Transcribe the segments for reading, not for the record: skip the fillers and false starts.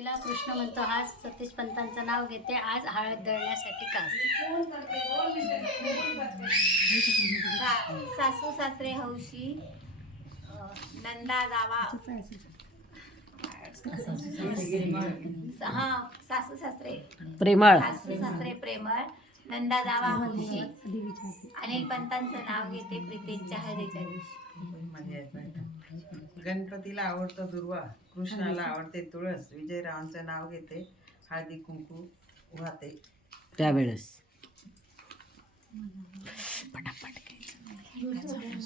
तिला कृष्ण म्हणतो. आज सतीश पंतांचं नाव घेते. आज हळद दळण्यासाठी का सासू सासरे हौशी, नंदा जावा. हा, सासू सासरे प्रेमळ, प्रेमळ, नंदा जावा हौशी. अनिल पंतांचं नाव घेते प्रीतीच्या हळदीच्या दिवशी. गणपतीला आवडतो दुर्वा, कृष्णाला आवडते तुळस. विजयरावांचं नाव घेते, हळदी कुंकू वाहते. त्यावेळेस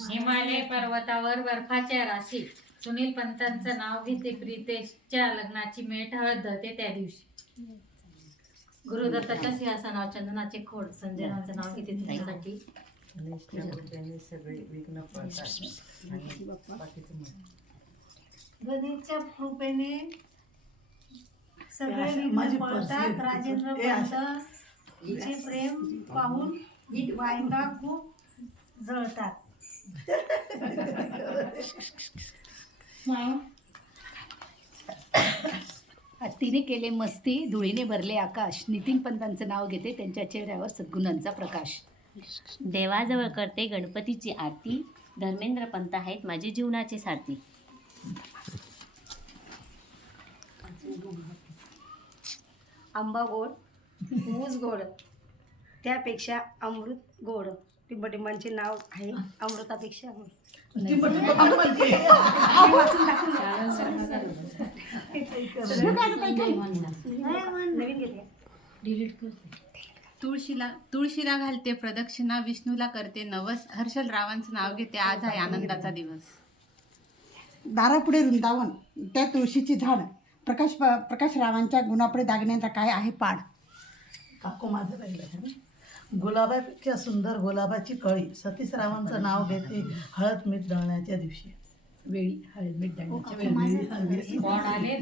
हिमालय पर्वतावर बर्फाच्या राशी. सुनील पंतांचं नाव घेते प्रीतेशच्या लग्नाची मेट हळद धरते त्या दिवशी. गुरुदत्ताच्या सिंहासनावर चंदनाचे खोड. संजयनाचं नाव घेते त्यासाठी. सगळे विघ्न पडतात आणि बाकीचं गणेशच्या कृपेने सगळे विघ्न पळतात. राजेंद्र पंतचे प्रेम पाहून बायका खूप जळतात. तिने केले मस्ती, धुळीने भरले आकाश. नितीन पंतांचं नाव घेते, त्यांच्या चेहऱ्यावर सद्गुणांचा प्रकाश. देवाजवळ करते गणपतीची आरती. धर्मेंद्र पंत आहेत माझे जीवनाचे साथी. आंबा गोड, ऊस गोड, त्यापेक्षा अमृत गोड. टिंबटिंबांचे नाव आहे अमृतापेक्षा गोड. नवीन घेतले. तुळशीला घालते प्रदक्षिणा. विष्णूला करते नवस. हर्षल रावांचं नाव घेते. आज आहे आनंदाचा दिवस. दारापुढे वृंदावन, त्या तुळशीची झाड. प्रकाश रावांच्या गुणापुढे दागिन्यांचा काय आहे पाड. काकू माझं राहिलं. गुलाबापेक्षा सुंदर गुलाबाची कळी. सतीश रावांचं नाव घेते हळद मीठ दळण्याच्या दिवशी. वेळी हळद मीठ दळण्याच्या कोण आले?